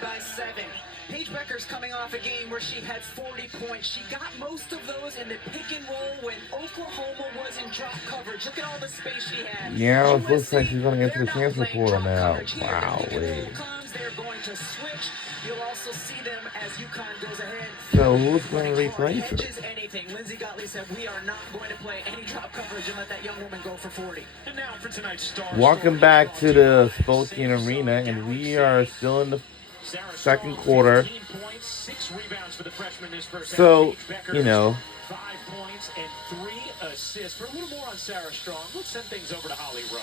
by 7. Paige Bueckers coming off a game where she had 40 points. She got most of those in the pick and roll when Oklahoma was in drop coverage. Look at all the space she had. Yeah, it looks like she's going to enter the transfer portal now. Wow, wait. They're going to switch. You'll also see them as UConn goes ahead. So who's going to replace her? Anything. Lindsey Gottlieb said, we are not going to play any drop coverage and let that young woman go for 40. And now for tonight's star. Welcome back to the Spokane Arena, and we are still in the second quarter. So, you know. 5 points and 3 assists. For a little more on Sarah Strong, let's send things over to Holly Rowe.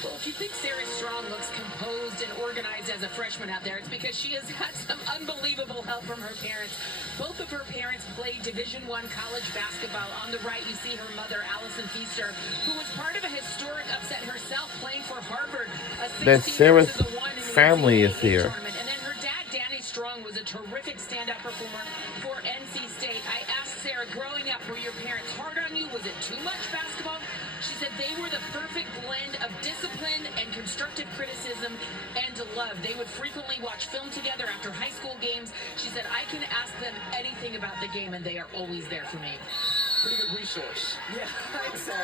Well, if you think Sarah Strong looks composed and organized as a freshman out there, it's because she has had some unbelievable help from her parents. Both of her parents played Division I college basketball. On the right, you see her mother, Allison Feaster, who was part of a historic upset herself playing for Harvard. That Sarah's family is here. And then her dad, Danny Strong, was a terrific standout performer for NC State. I asked Sarah, growing up, were your parents hard on you? Was it too much basketball? She said they were the perfect blend of discipline and constructive criticism and love. They would frequently watch film together after high school games. She said, I can ask them anything about the game, and they are always there for me. Pretty good resource. Yeah, I'd say.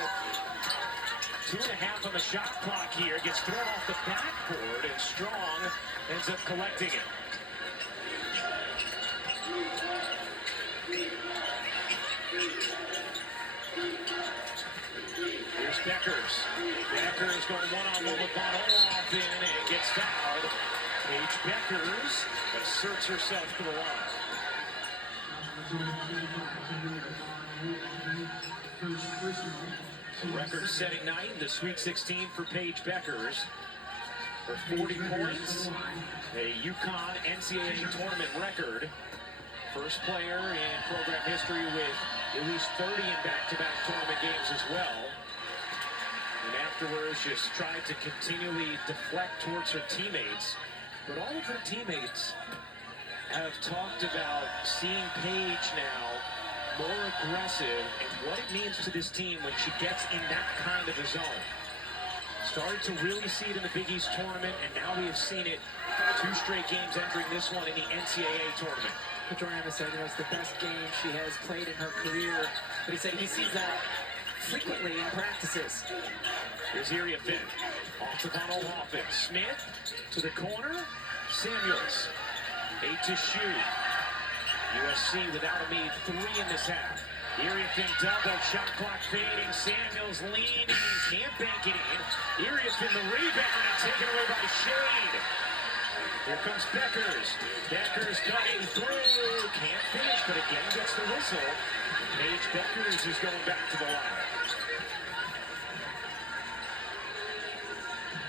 2.5 on the shot clock here. Gets thrown off the backboard, and Strong ends up collecting it. Here's Bueckers. Bueckers going one-on-one with Von Oelhoffen and gets fouled. Paige Bueckers asserts herself to the line. A record-setting night, the Sweet 16 for Paige Bueckers. For 40 points, a UConn NCAA tournament record. First player in program history with at least 30 in back-to-back tournament games as well. And afterwards, just tried to continually deflect towards her teammates. But all of her teammates have talked about seeing Paige now more aggressive and what it means to this team when she gets in that kind of a zone. Started to really see it in the Big East tournament, and now we have seen it 2 straight games entering this one in the NCAA tournament. Petrarca said, you know, it's the best game she has played in her career. But he said he sees that frequently in practices. Here's Iria Finn. Off to Von Oelhoffen. Smith to the corner. Samuels. 8 to shoot. USC without a lead. 3 in this half. Iria Finn double. Shot clock fading. Samuels leaning. Can't bank it in. Iria Finn the rebound and taken away by Shade. Here comes Bueckers. Bueckers cutting through. Can't finish, but again gets the whistle. Paige Bueckers is going back to the line.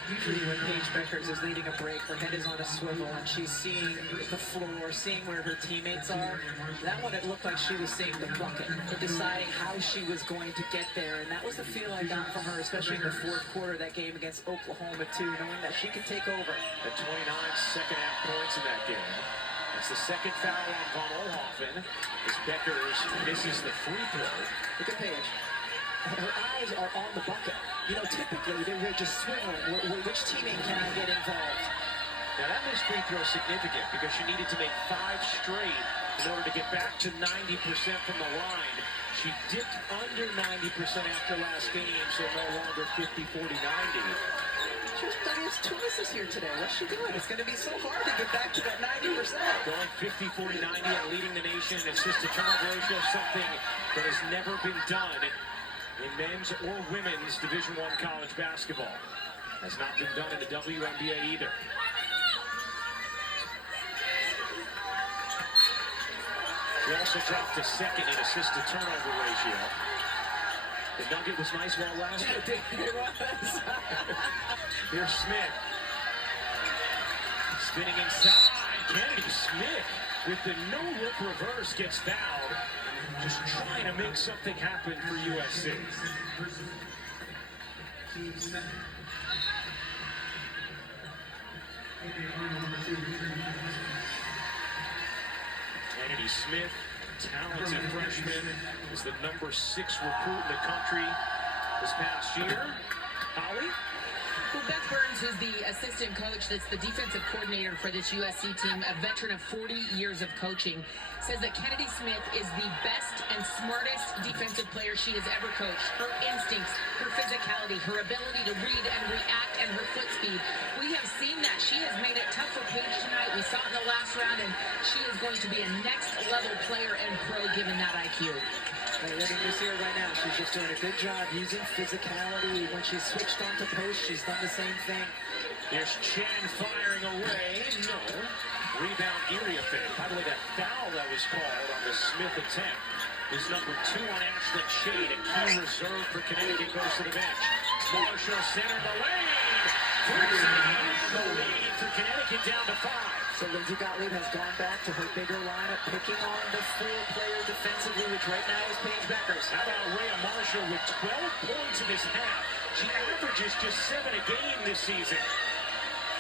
Usually when Paige Bueckers is leading a break, her head is on a swivel and she's seeing the floor, seeing where her teammates are. That one, it looked like she was seeing the bucket and deciding how she was going to get there. And that was the feel I got from her, especially in the fourth quarter of that game against Oklahoma too, knowing that she could take over. The 29 second half points in that game. That's the second foul on Von Oelhoffen as Bueckers misses the free throw. Look at Paige. Her eyes are on the bucket. You know, typically they're just swiveling. Which teammate can I get involved? Now that missed free throw is significant because she needed to make 5 straight in order to get back to 90% from the line. She dipped under 90% after last game, so no longer 50, 40, 90. She was 2 misses here today. What's she doing? It's going to be so hard to get back to that 90%. Going 50, 40, 90 and leading the nation in assist-to-turnover ratio, something that has never been done in men's or women's Division I college basketball. Has not been done in the WNBA either. She also dropped to second in assist-to-turnover ratio. The nugget was nice while lasting. Here's Smith. Spinning inside. Kennedy Smith with the no-look reverse gets fouled. Just trying to make something happen for USC. Kennedy Smith, talented freshman, is the number 6 recruit in the country this past year. Holly? Well, Beth Burns, who's the assistant coach, that's the defensive coordinator for this USC team, a veteran of 40 years of coaching, says that Kennedy Smith is the best and smartest defensive player she has ever coached. Her instincts, her physicality, her ability to read and react, and her foot speed. We have seen that. She has made it tough for Paige tonight. We saw it in the last round, and she is going to be a next-level player and pro given that IQ. You're letting you see her right now. She's just doing a good job using physicality. When she's switched on to post, she's done the same thing. Here's Chen firing away. No. Rebound, Iriafen. By the way, that foul that was called on the Smith attempt is number 2 on Ashlyn Shade. A key reserve for Connecticut goes to the bench. Marshall center the lane. The lead for Connecticut down to 5. So Lindsay Gottlieb has gone back to her bigger lineup, picking on the 4-player defensively, which right now is Paige Beckers. How about Rhea Marshall with 12 points in this half? She averages just 7 a game this season.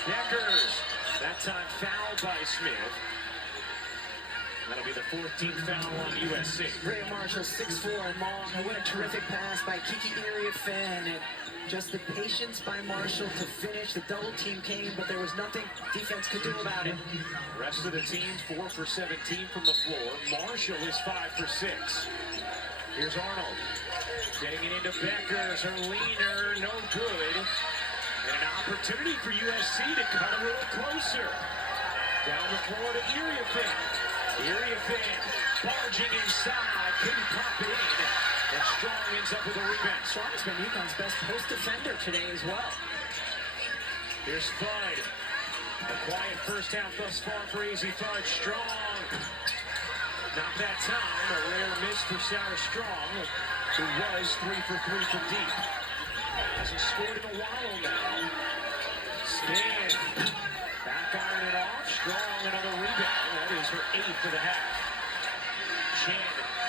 Beckers, that time fouled by Smith. That'll be the 14th foul on USC. Rhea Marshall, 6'4" and long. And what a terrific pass by Kiki Iriafen. And just the patience by Marshall to finish. The double team came, but there was nothing defense could do about it. Rest of the team, 4 for 17 from the floor. Marshall is 5 for 6. Here's Arnold. Getting it into Beckers. Her leaner, no good. And an opportunity for USC to cut a little closer. Down the floor to Iriafen. Iriafen barging inside. Couldn't pop it in. And Strong ends up with a rebound. Strong's been UConn's best post defender today as well. Here's Fudd. A quiet first half thus far for Easy Fudd. Strong. Not that time. A rare miss for Sarah Strong, who was 3 for 3 from deep. Hasn't scored in a while now. Smith. Back iron it off. Strong, another rebound. That is her 8th of the half. Chen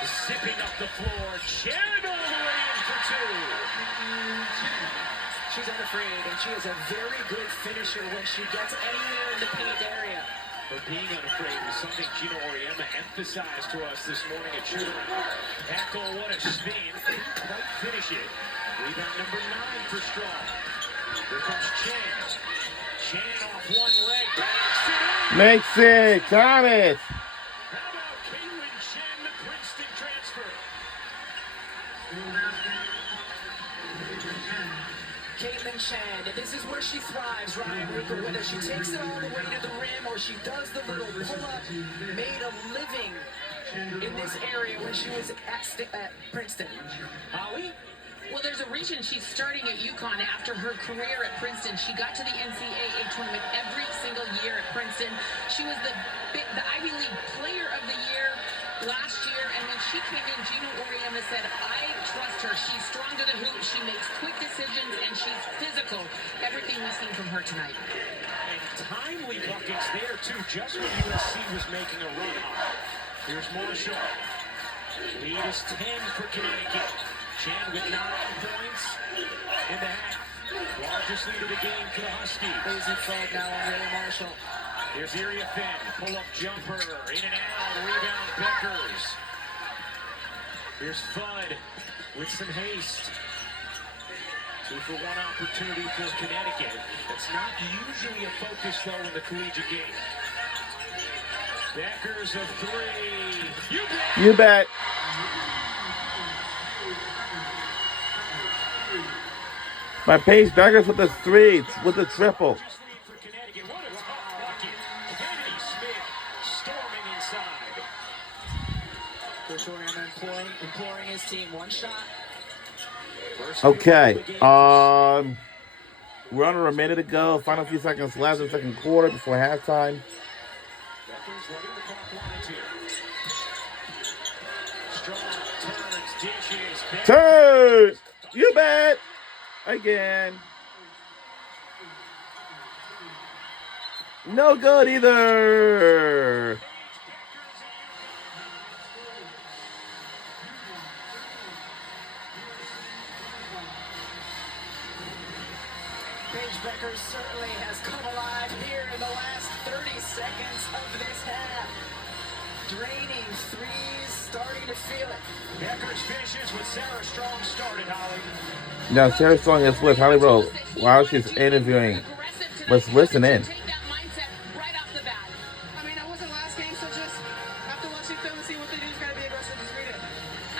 zipping up the floor. Chen all the way in for 2. She's unafraid, and she is a very good finisher when she gets anywhere in the paint area. But being unafraid was something Gino Auriemma emphasized to us this morning at shoot-around. Echo, what a spin. Couldn't quite finish it. Rebound number 9 for Strong. Here comes Chen. Chen off one leg. Makes it. Got it. How about Caitlin Chen, the Princeton transfer? Caitlin Chen, and this is where she thrives, Ryan Rucker, whether she takes it all the way to the rim or she does the little pull-up, made a living in this area when she was at Princeton. Holly? Well, there's a reason she's starting at UConn after her career at Princeton. She got to the NCAA tournament every single year at Princeton. She was the Ivy League Player of the Year last year, and when she came in, Gino Auriemma said, I trust her. She's strong to the hoop, she makes quick decisions, and she's physical. Everything we've seen from her tonight. And timely buckets there, too, just when USC was making a run. Here's Marshall. Lead is 10 for Connecticut. Chen with 9 points in the half. Largest lead of the game for the Huskies. Easy Fudd now on Rhea Marshall. Here's Iriafen. Pull-up jumper. In and out. Rebound Beckers. Here's Fudd with some haste. 2-for-1 opportunity for Connecticut. That's not usually a focus, though, in the collegiate game. Beckers a 3. You bet. My Paige Beckers with the 3, with the triple. Just lead for Connecticut. What a tough bucket. Kennedy Smith storming inside. Coach Auriemma imploring his team, one shot. Okay. We're under a minute to go. Final few seconds left in the second quarter before halftime. Beckers letting the clock lines here. Strong turns, dishes. Beckers. Turn! You bet! Again. No good either. Paige Beckers certainly has come alive here in the last 30 seconds of this half. draining threes, starting to feel it. Beckers finishes with Sarah Strong started, Holly. Now, Sarah Strong is with Holly Rowe while she's interviewing. Let's listen in. Take that mindset right off the bat. I mean, I wasn't last game, so just after watching film and see what they do, just gotta be aggressive, just read it.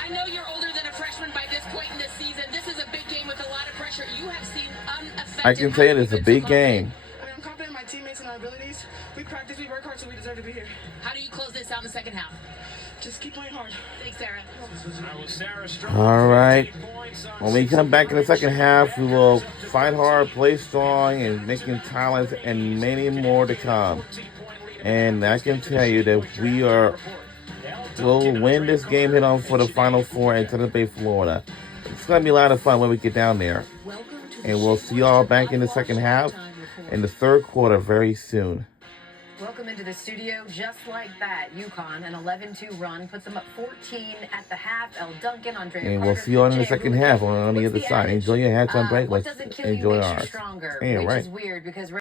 I know you're older than a freshman by this point in the season. This is a big game with a lot of pressure. You have seen unaffected. I can tell you it's a big game. I mean, I'm confident in my teammates and our abilities. We practice, we work hard, so we deserve to be here. How do you close this out in the second half? Just keep playing hard. Thanks, Sarah. That was Sarah Strong. All right. 15 points on When we come back in the second half, we will fight hard, play strong, and making talents, and many more to come. And I can tell you that we'll win this game head on for the Final Four in Tampa Bay, Florida. It's going to be a lot of fun when we get down there. And we'll see y'all back in the second half in the third quarter very soon. Welcome into the studio. Just like that, UConn, an 11-2 run, puts them up 14 at the half. Elle Duncan, Andrea And we'll Carter, see you on in the Jay second Hoover. half on the What's other the side. adage? Enjoy your halftime break. What Let's doesn't kill you enjoy makes you ours. stronger, Yeah, which right. is weird because